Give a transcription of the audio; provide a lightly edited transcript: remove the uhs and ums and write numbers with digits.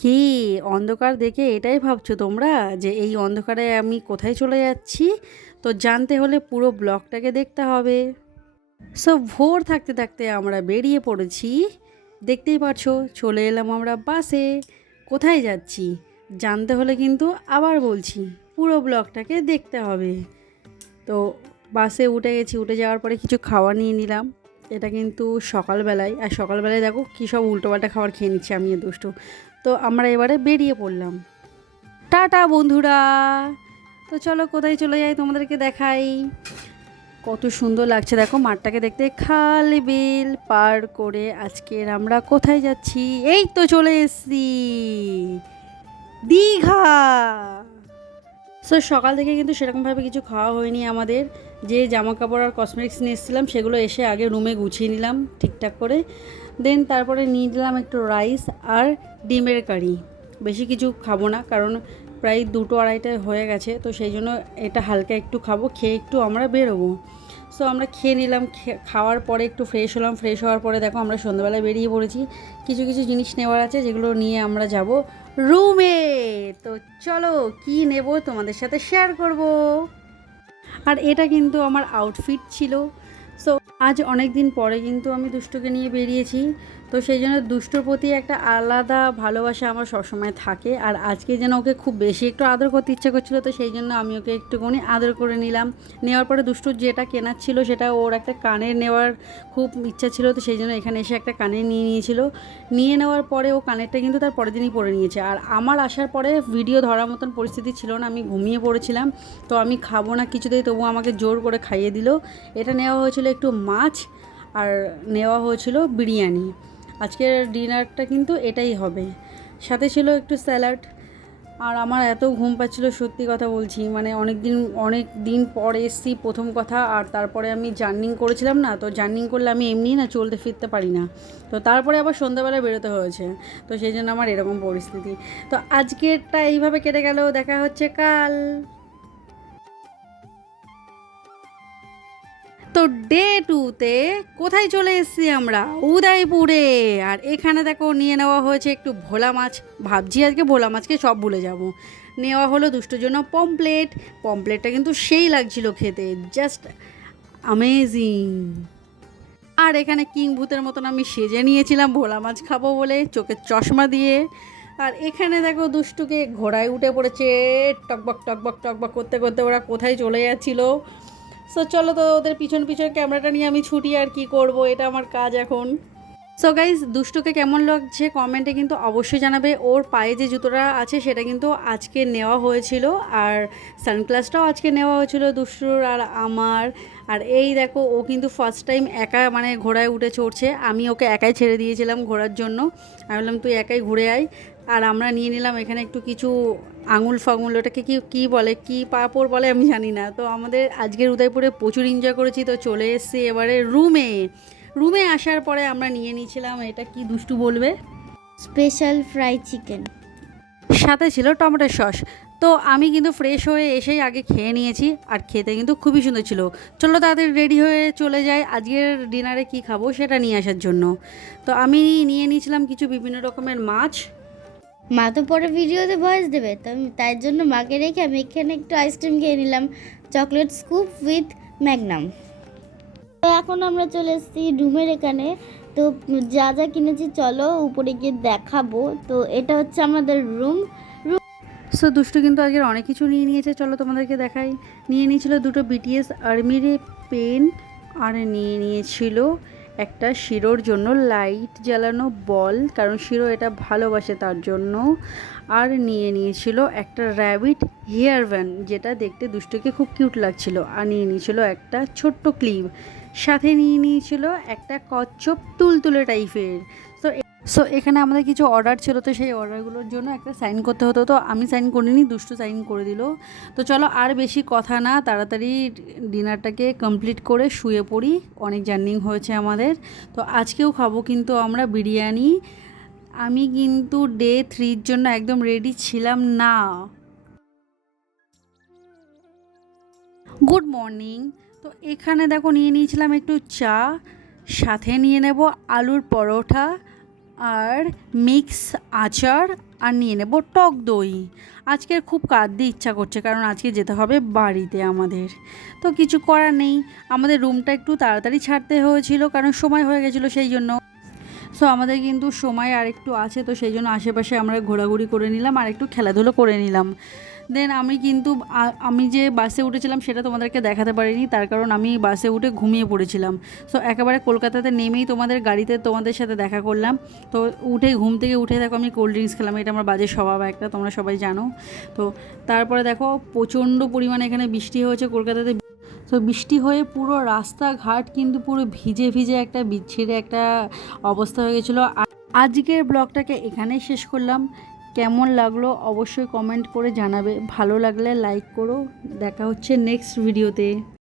কি অন্ধকার দেখে এটাই ভাবছো তোমরা যে এই অন্ধকারে আমি কোথায় চলে যাচ্ছি? তো জানতে হলে পুরো ব্লগটাকে দেখতে হবে। সো ভোর থাকতে থাকতে আমরা বেরিয়ে পড়েছি। দেখতেই পারছো চলে এলাম আমরা বাসে। কোথায় যাচ্ছি জানতে হলে কিন্তু আবার বলছি পুরো ব্লগটাকে দেখতে হবে। তো বাসে উঠে গেছি, উঠে যাওয়ার পরে কিছু খাওয়া নিয়ে নিলাম। এটা কিন্তু সকালবেলায়, আর সকালবেলায় দেখো কী সব উল্টোপাল্টা খাবার খেয়ে নিচ্ছি আমি দুষ্টু। তো আমরা এবারে বেরিয়ে পড়লাম। টাটা বন্ধুরা। তো চলো কোথায় চলে যাই তোমাদেরকে দেখাই। কত সুন্দর লাগছে দেখো মাঠটাকে দেখতে। খাল বিল পার করে আজকের আমরা কোথায় যাচ্ছি? এই তো চলে এসছি দীঘা। সো সকাল থেকে কিন্তু সেরকমভাবে কিছু খাওয়া হয়নি আমাদের। যে জামা কাপড় আর কসমেটিক্স নিয়ে এসেছিলাম সেগুলো এসে আগে রুমে গুছিয়ে নিলাম ঠিকঠাক করে। দেন তারপরে নিয়ে নিলাম একটু রাইস আর ডিমের কারি। বেশি কিছু খাবো না, কারণ প্রায় 2-2:30 হয়ে গেছে। তো সেই জন্য এটা হালকা একটু খাবো, খেয়ে একটু আমরা বেরোবো। সো আমরা খেয়ে নিলাম। খাওয়ার পরে একটু ফ্রেশ হলাম। ফ্রেশ হওয়ার পরে দেখো আমরা সন্ধ্যাবেলায় বেরিয়ে পড়েছি। কিছু কিছু জিনিস নেওয়ার আছে যেগুলো নিয়ে আমরা যাব রুমে। তো চলো কি নেব তোমাদের সাথে শেয়ার করব। আর এটা কিন্তু আমার আউটফিট ছিল। সো আজ অনেক দিন পরে কিন্তু আমি দুষ্টুকে নিয়ে বেরিয়েছি। তো সেই জন্য দুষ্টুর প্রতি একটা আলাদা ভালোবাসা আমার সবসময় থাকে। আর আজকে যেন ওকে খুব বেশি একটু আদর করতে ইচ্ছা করছিলো, তো সেই জন্য আমি ওকে একটুখানি আদর করে নিলাম। নেওয়ার পরে দুষ্টুর যেটা কেনার ছিল সেটা ওর একটা কানের নেওয়ার খুব ইচ্ছা ছিল, তো সেই জন্য এখানে এসে একটা কানের নিয়ে নিয়েছিল। নিয়ে নেওয়ার পরে ও কানেরটা কিন্তু তার পরের দিনই পরে নিয়েছে। আর আমার আসার পরে ভিডিও ধরার মতন পরিস্থিতি ছিল না, আমি ঘুমিয়ে পড়েছিলাম। তো আমি খাবো না কিছুতেই, তবু আমাকে জোর করে খাইয়ে দিল। এটা নেওয়া হয়েছিল একটু মাছ, আর নেওয়া হয়েছিল বিরিয়ানি। আজকের ডিনারটা কিন্তু এটাই হবে। সাথে ছিল একটু স্যালাড। আর আমার এত ঘুম পাচ্ছিল, সত্যি কথা বলছি, মানে অনেক দিন পর এসেছি প্রথম কথা। আর তারপরে আমি জার্নিং করেছিলাম না, তো জার্নিং করলে আমি এমনি না চলতে ফিরতে পারি না। তো তারপরে আবার সন্ধ্যাবেলায় বেরোতে হয়েছে, তো সেই জন্য আমার এরকম পরিস্থিতি। তো আজকেরটা এইভাবে কেটে গেল, দেখা হচ্ছে কাল। তো ডে 2তে কোথায় চলে এসেছি আমরা? উদয়পুরে। আর এখানে দেখো নিয়ে নেওয়া হয়েছে একটু ভোলা মাছ। ভাবছি আজকে ভোলা মাছকে সব ভুলে যাব। নেওয়া হলো দুষ্টুর জন্য পমপ্লেট। পমপ্লেটটা কিন্তু সেই লাগছিল খেতে, জাস্ট অ্যামেজিং। আর এখানে কিং ভূতের মতন আমি সেজে নিয়েছিলাম ভোলা মাছ খাবো বলে, চোখের চশমা দিয়ে। আর এখানে দেখো দুষ্টুকে ঘোড়ায় উঠে পড়েছে, টকবক টকবক টকবক করতে করতে ওরা কোথায় চলে যাচ্ছিলো। সো চলো তো ওদের পিছন পিছন ক্যামেরাটা নিয়ে আমি ছুটি, আর কি করব, এটা আমার কাজ এখন। সো গাইজ দুষ্টুকে কেমন লাগছে কমেন্টে কিন্তু অবশ্যই জানাবে। ওর পায়ে যে জুতোটা আছে সেটা কিন্তু আজকে নেওয়া হয়েছিল, আর সানগ্লাসটাও আজকে নেওয়া হয়েছিল দুষ্টুর আর আমার। আর এই দেখো ও কিন্তু ফার্স্ট টাইম একা মানে ঘোড়ায় উঠে চড়ছে। আমি ওকে একাই ছেড়ে দিয়েছিলাম ঘোরার জন্য। আমি বললাম তুই একাই ঘুরে আয়। আর আমরা নিয়ে নিলাম এখানে একটু কিছু আঙুল ফাঙুল, ওটাকে কি বলে, কি পাঁপড় বলে আমি জানি না। তো আমাদের আজকের উদয়পুরে প্রচুর এনজয় করেছি। তো চলে এসেছি এবারে রুমে আসার পরে আমরা নিয়ে নিয়েছিলাম, এটা কি দুষ্টু বলবে, স্পেশাল ফ্রাই চিকেন। সাথে ছিল টমেটো সস। তো আমি কিন্তু ফ্রেশ হয়ে এসেই আগে খেয়ে নিয়েছি, আর খেতে কিন্তু খুবই সুন্দর ছিল। চলো তাড়াতাড়ি রেডি হয়ে চলে যাই আজকের ডিনারে কি খাবো সেটা নিয়ে আসার জন্য। তো আমি নিয়ে নিয়েছিলাম কিছু বিভিন্ন রকমের মাছ। মা তো পরে ভিডিওতে ভয়েস দেবে, তো আমি তাই জন্য মাকে রেখে আমি এখানে একটু আইসক্রিম খেয়ে নিলাম, চকলেট স্কুপ উইথ ম্যাগনাম। তো এখন আমরা চলে এসেছি রুমের এখানে। তো যা যা কিনেছি চলো উপরে গিয়ে দেখাবো। তো এটা হচ্ছে আমাদের রুম। সো দুষ্টু কিন্তু আজকের অনেক কিছু নিয়ে নিয়েছে, চলো তোমাদেরকে দেখাই। নিয়ে নিয়েছিল দুটো বিটিএস আর্মির পেন, আর নিয়ে নিয়েছিল একটা শিরোর জন্য লাইট জ্বালানো বল, কারণ শিরো এটা ভালোবাসে তার জন্য। আর নিয়ে নিয়েছিল একটা র্যাবিট হেয়ার ব্যান, যেটা দেখতে দুষ্টুকে খুব কিউট লাগছিল। আর নিয়ে নিয়েছিল একটা ছোট্ট ক্লিপ, সাথে নিয়ে নিয়েছিল একটা কচ্ছপ তুলতুলে টাইপের। সো এখানে আমাদের কিছু অর্ডার ছিল, তো সেই অর্ডারগুলোর জন্য একটা সাইন করতে হতো। তো আমি সাইন করিনি, দুষ্টু সাইন করে দিল। তো চলো আর বেশি কথা না, তাড়াতাড়ি ডিনারটাকে কমপ্লিট করে শুয়ে পড়ি। অনেক জার্নি হয়েছে আমাদের। তো আজকেও খাবো কিন্তু আমরা বিরিয়ানি। আমি কিন্তু ডে 3-র জন্য একদম রেডি ছিলাম না। Good morning. তো এখানে দেখো নিয়ে নিয়েছিলাম একটু চা, সাথে নিয়ে নেব আলুর পরোটা আর মিক্স আচার আর নিয়ে নেব টক দই। আজকের খুব কাঁদতে ইচ্ছা করছে, কারণ আজকে যেতে হবে বাড়িতে আমাদের। তো কিছু করার নেই, আমাদের রুমটা একটু তাড়াতাড়ি ছাড়তে হয়েছিল, কারণ সময় হয়ে গেছিলো সেই জন্য। সো আমাদের কিন্তু সময় আর একটু আছে, তো সেই জন্য আশেপাশে আমরা ঘোরাঘুরি করে নিলাম আর একটু খেলাধুলো করে নিলাম। দেন আমি যে বাসে উঠেছিলাম সেটা তোমাদেরকে দেখাতে পারিনি, তার কারণ আমি বাসে উঠে ঘুমিয়ে পড়েছিলাম। সো একেবারে কলকাতাতে নেমেই তোমাদের সাথে দেখা করলাম। তো ঘুম থেকে উঠে দেখো আমি কোল্ড ড্রিঙ্কস খেলাম, এটা আমার বাজে স্বভাব একটা, তোমরা সবাই জানো। তো তারপরে দেখো প্রচণ্ড পরিমাণে এখানে বৃষ্টি হয়েছে কলকাতাতে। তো বৃষ্টি হয়ে পুরো রাস্তাঘাট কিন্তু পুরো ভিজে ভিজে একটা বিচ্ছিরি একটা অবস্থা হয়ে গেছিলো। আজকের ব্লগটাকে এখানেই শেষ করলাম। কেমন লাগলো অবশ্যই কমেন্ট করে জানাবে, ভালো লাগলে লাইক করো। দেখা হচ্ছে নেক্সট ভিডিওতে।